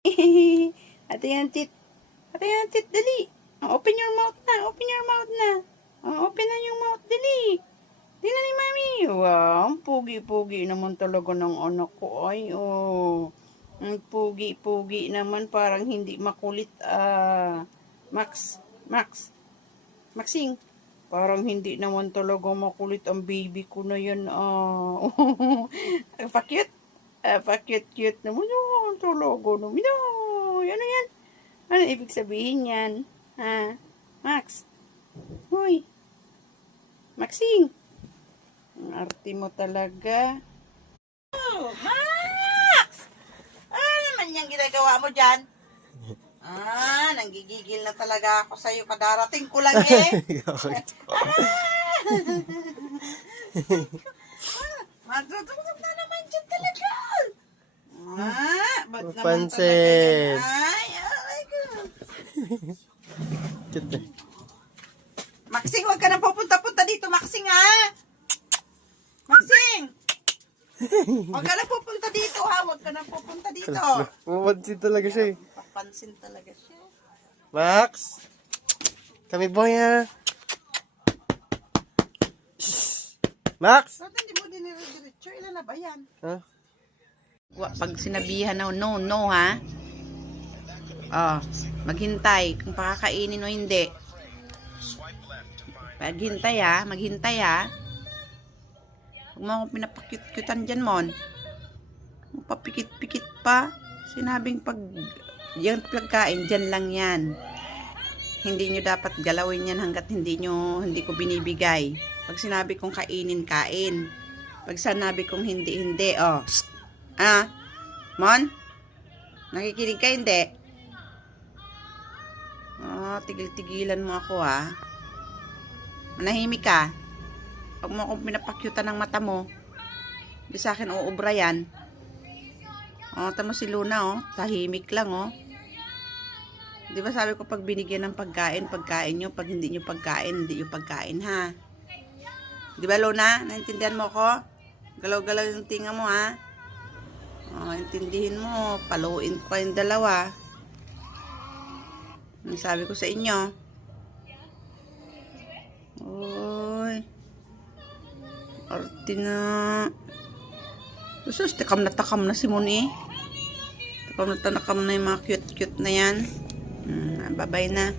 Ate Yantit. Ate Yantit, dali. Open your mouth na. Open your mouth na. Open na yung mouth, dali. Dali ni Mami. Wow, ang pugi-pugi naman talaga ng anak ko. Ay, oh. Ang pugi-pugi naman, parang hindi makulit. Max. Maxing. Parang hindi naman talaga makulit ang baby ko na yan. Pa-cute. Pa-cute-cute naman. Ang talaga naman. Ano yan? Ano ibig sabihin yan? Ha? Max? Hoy. Maxing. Ang arte mo talaga. Oh, Max! Ano naman yung ginagawa mo dyan? Nanggigigil na talaga ako sa'yo. Kadarating ko lang eh. Matutulog na naman dyan talaga. Ba't naman Pansin. talaga yan? Ay, Maxing, huwag ka na pupunta-punta dito, Maxing, ha? Maxing! Huwag ka na pupunta dito, ha? Huwag ka na pupunta dito. Mapansin talaga siya eh. Papansin talaga siya. Max! Kami boy ha. Max! Ba't hindi mo dinire-diretso? Ilan na ba yan? Ha? Pag sinabihan na no, ha? Maghintay. Kung pakakainin o hindi. Maghintay, ha? Huwag mo akong pinapakyut-kyutan dyan, Mon. Magpapikit-pikit pa. Sinabing pag yung pagkain, dyan lang yan. Hindi nyo dapat galawin yan hanggat hindi ko binibigay. Pag sinabi kong kainin, kain. Pag sinabi kong hindi, Psst. Mon? Nakikinig ka, hindi? Tigil-tigilan mo ako, ha? Manahimik ka. Huwag mo akong pinapakyutan ng mata mo. Di sa akin uubra yan. Tamo si Luna, tahimik lang, Di ba sabi ko pag binigyan ng pagkain nyo. Pag hindi nyo pagkain, hindi nyo pagkain, ha? Di ba, Luna? Naintindihan mo ko? Galaw-galaw yung tinga mo, ha? Intindihin mo. Paluin ko kayong dalawa. Ang sabi ko sa inyo. Oy. Arte na. Sus, takam na si Moni. Takam na yung mga cute-cute na yan. Babay na.